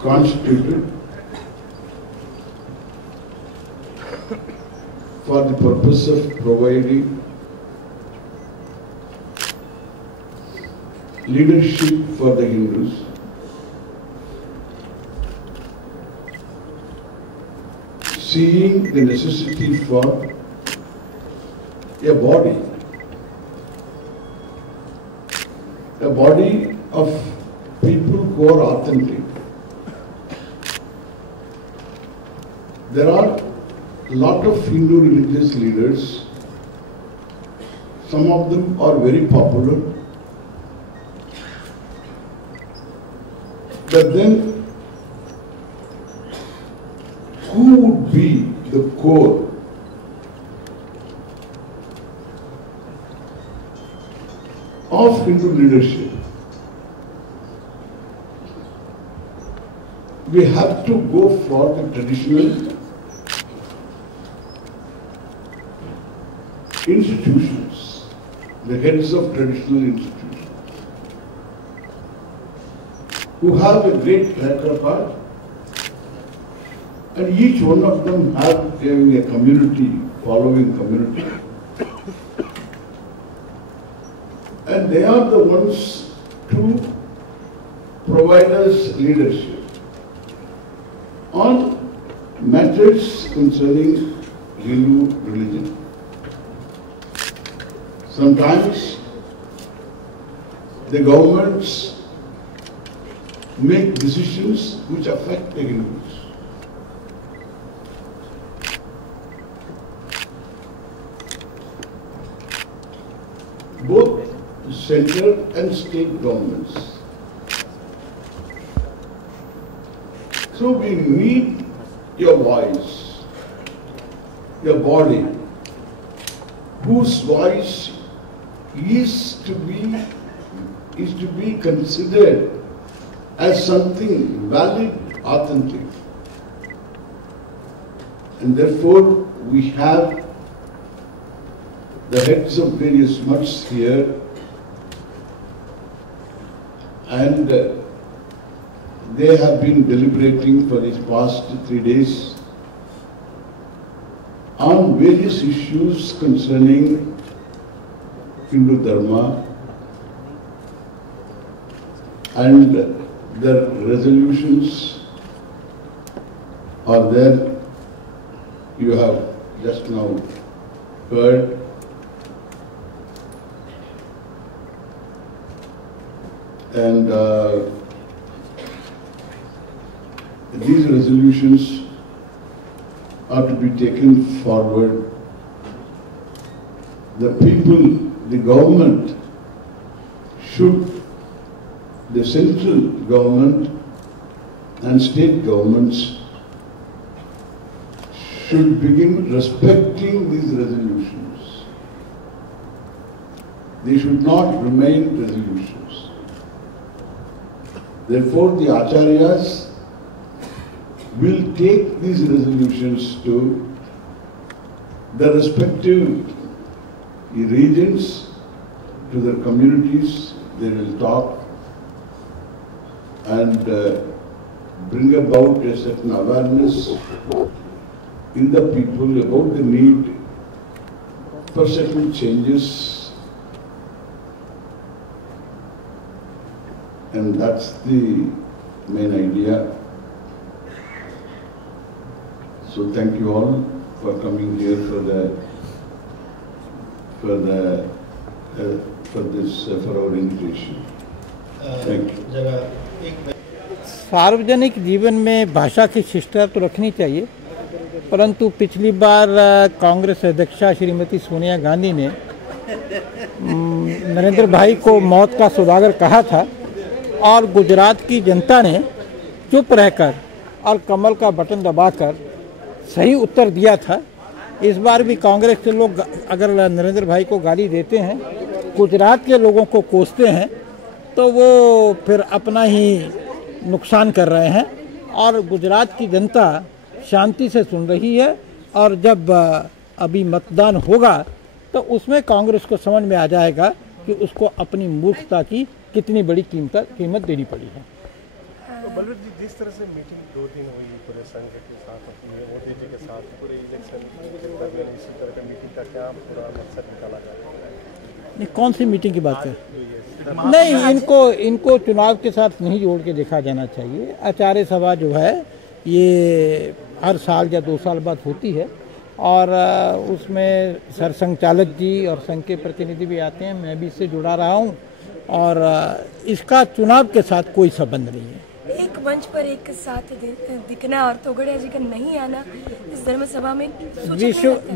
constituted for the purpose of providing leadership for the Hindus, seeing the necessity for a body of people who are authentic. There are a lot of Hindu religious leaders. Some of them are very popular. But then, who would be the core of Hindu leadership? We have to go for the traditional institutions, the heads of traditional institutions, who have a great track record, and each one of them having a community, following community. And they are the ones to provide us leadership on matters concerning Hindu religion. Sometimes the governments make decisions which affect the Hindus. Both central and state governments. So we need your voice, your body, whose voice is to be considered as something valid, authentic. And therefore we have the heads of various mutts here, and they have been deliberating for these past 3 days on various issues concerning Hindu Dharma, and the resolutions are there. You have just now heard. And these resolutions are to be taken forward. The people, the government the central government and state governments should begin respecting these resolutions. They should not remain resolutions. Therefore, the Acharyas will take these resolutions to the respective regions, to their communities. They will talk and bring about a certain awareness in the people about the need for certain changes, and that's the main idea. So thank you all for coming here for our invitation. Thank you. सार्वजनिक जीवन में भाषा की शिष्टता तो रखनी चाहिए, परंतु पिछली बार कांग्रेस अध्यक्षा श्रीमती सोनिया गांधी ने नरेंद्र भाई को मौत का सौदागर कहा था और गुजरात की जनता ने चुप रहकर और कमल का बटन दबाकर सही उत्तर दिया था। इस बार भी कांग्रेस के लोग अगर नरेंद्र भाई को गाली देते हैं, गुजरात के लोगों को कोसते हैं, तो वो फिर अपना ही नुकसान कर रहे हैं और गुजरात की जनता शांति से सुन रही है। और जब अभी मतदान होगा तो उसमें कांग्रेस को समझ में आ जाएगा कि उसको अपनी मूर्खता की कितनी बड़ी कीमत देनी पड़ी है। बलवीर जी, जिस तरह से मीटिंग 2 दिन हुई पूरे संघ के साथ, मोदी जी के साथ पूरे इलेक्शन दरमियान, इसी तरह का मीटिंग का क्या पूरा मकसद निकाला जा रहा है? नहीं, कौन सी मीटिंग की बात है? नहीं, इनको चुनाव के साथ नहीं जोड़ के देखा जाना चाहिए। आचार्य सभा जो है ये हर साल या 2 साल बाद होती है और उसमें सरसंघचालक जी और संघ के प्रतिनिधि भी आते हैं। मैं भी इससे जुड़ा रहा हूँ और इसका चुनाव के साथ कोई संबंध नहीं है। एक मंच पर एक साथ दिखना और तोगड़िया जी का नहीं आना इस धर्म सभा में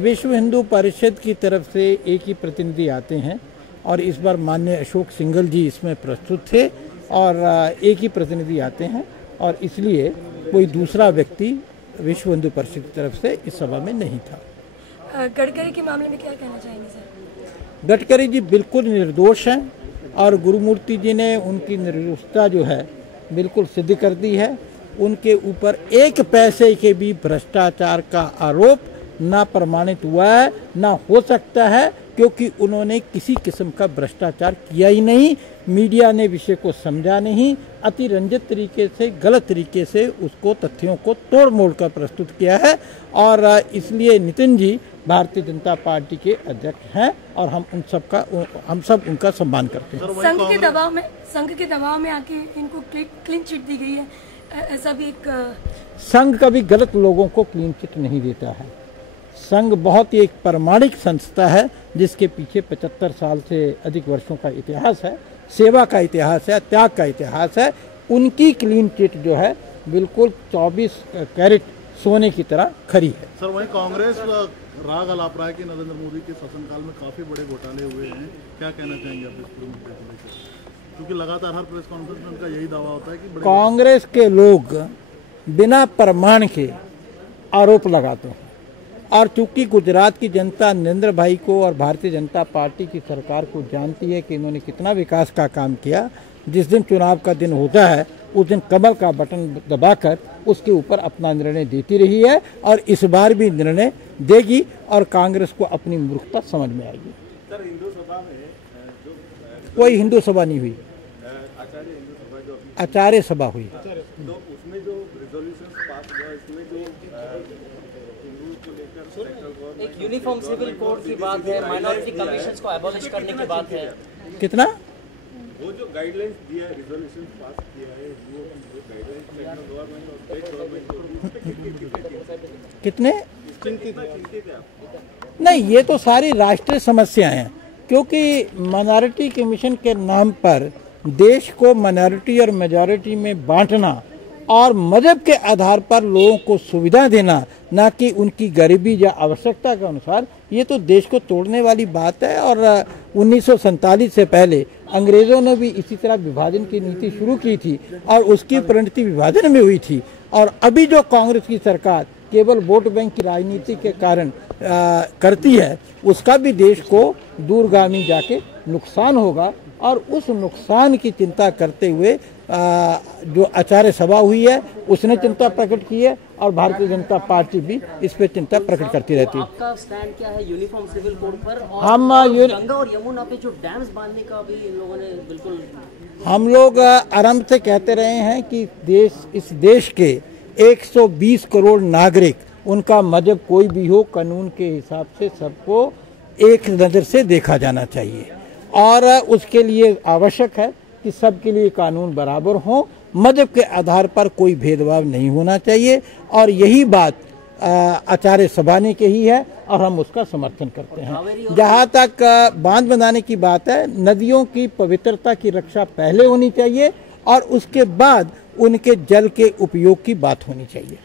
विश्व हिंदू परिषद की तरफ से एक ही प्रतिनिधि आते हैं और इस बार माननीय अशोक सिंघल जी इसमें प्रस्तुत थे और एक ही प्रतिनिधि आते हैं और इसलिए कोई दूसरा व्यक्ति विश्व हिंदू परिषद की तरफ से इस सभा में नहीं था। गडकरी के मामले में क्या कहना चाहेंगे सर? गडकरी जी बिल्कुल निर्दोष हैं और गुरुमूर्ति जी ने उनकी निर्दोषता जो है बिल्कुल सिद्ध कर दी है। उनके ऊपर एक पैसे के भी भ्रष्टाचार का आरोप ना प्रमाणित हुआ है, ना हो सकता है, क्योंकि उन्होंने किसी किस्म का भ्रष्टाचार किया ही नहीं। मीडिया ने विषय को समझा नहीं, अतिरंजित तरीके से, गलत तरीके से उसको तथ्यों को तोड़ मोड़ कर प्रस्तुत किया है और इसलिए नितिन जी भारतीय जनता पार्टी के अध्यक्ष हैं और हम सब उनका सम्मान करते हैं। संघ के दबाव में आके इनको क्लीन चिट दी गई है, ऐसा भी एक संघ कभी गलत लोगों को क्लीन चिट नहीं देता है। संघ बहुत ही एक प्रामाणिक संस्था है जिसके पीछे 75 साल से अधिक वर्षों का इतिहास है, सेवा का इतिहास है, त्याग का इतिहास है। उनकी क्लीन चिट जो है बिल्कुल 24 कैरेट सोने की तरह खरी है। सर, वहीं कांग्रेस राग अलाप रहा है कि नरेंद्र मोदी के शासनकाल में काफी बड़े घोटाले हुए हैं, क्या कहना चाहेंगे आप इस पूरे मुद्दे को लेकर? क्योंकि लगातार हर प्रेस कॉन्फ्रेंस में उनका यही दावा होता है कि कांग्रेस के लोग बिना प्रमाण के आरोप लगाते हैं और चूंकि गुजरात की जनता नरेंद्र भाई को और भारतीय जनता पार्टी की सरकार को जानती है कि इन्होंने कितना विकास का काम किया, जिस दिन चुनाव का दिन होता है उस दिन कमल का बटन दबाकर उसके ऊपर अपना निर्णय देती रही है और इस बार भी निर्णय देगी और कांग्रेस को अपनी मूर्खता समझ में आएगी। सर, हिंदू सभा में कोई हिंदू सभा नहीं हुई, आचार्य सभा हुई। तो उसमें जो रिजोल्यूशन पास हुआ, इसमें जो हिंदू को लेकर एक यूनिफॉर्म सिविल कोड की बात है, माइनॉरिटी कमीशंस को एबॉलिश करने की बात है। कितना वो जो गाइडलाइंस दिया है, रिजोल्यूशन पास किया है, वो गाइडलाइंस सेंट्रल गवर्नमेंट और स्टेट गवर्नमेंट कितने चिंतित है? नहीं, ये तो सारी राष्ट्रीय समस्याएं हैं, क्योंकि माइनॉरिटी कमीशन के नाम पर देश को माइनॉरिटी और मेजॉरिटी में बांटना और मजहब के आधार पर लोगों को सुविधा देना, ना कि उनकी गरीबी या आवश्यकता के अनुसार, ये तो देश को तोड़ने वाली बात है। और 1947 से पहले अंग्रेजों ने भी इसी तरह विभाजन की नीति शुरू की थी और उसकी परिणति विभाजन में हुई थी। और अभी जो कांग्रेस की सरकार केवल वोट बैंक की राजनीति के कारण करती है, उसका भी देश को दूरगामी जाके नुकसान होगा और उस नुकसान की चिंता करते हुए जो आचार्य सभा हुई है उसने चिंता प्रकट की है और भारतीय जनता पार्टी भी इस पे चिंता प्रकट करती रहती है। आपका स्टैंड क्या है यूनिफॉर्म सिविल कोड पर? हम गंगा और यमुना पे जो डैम्स बांधने का भी इन लोगों ने बिल्कुल, हम लोग आरंभ से कहते रहे हैं कि इस देश के 120 करोड़ नागरिक, उनका मजहब कोई भी हो, कानून के हिसाब से सबको एक नज़र से देखा जाना चाहिए और उसके लिए आवश्यक है कि सबके लिए कानून बराबर हो, मजहब के आधार पर कोई भेदभाव नहीं होना चाहिए और यही बात आचार्य सभा ने कही है और हम उसका समर्थन करते हैं। जहाँ तक बांध बनाने की बात है, नदियों की पवित्रता की रक्षा पहले होनी चाहिए और उसके बाद उनके जल के उपयोग की बात होनी चाहिए।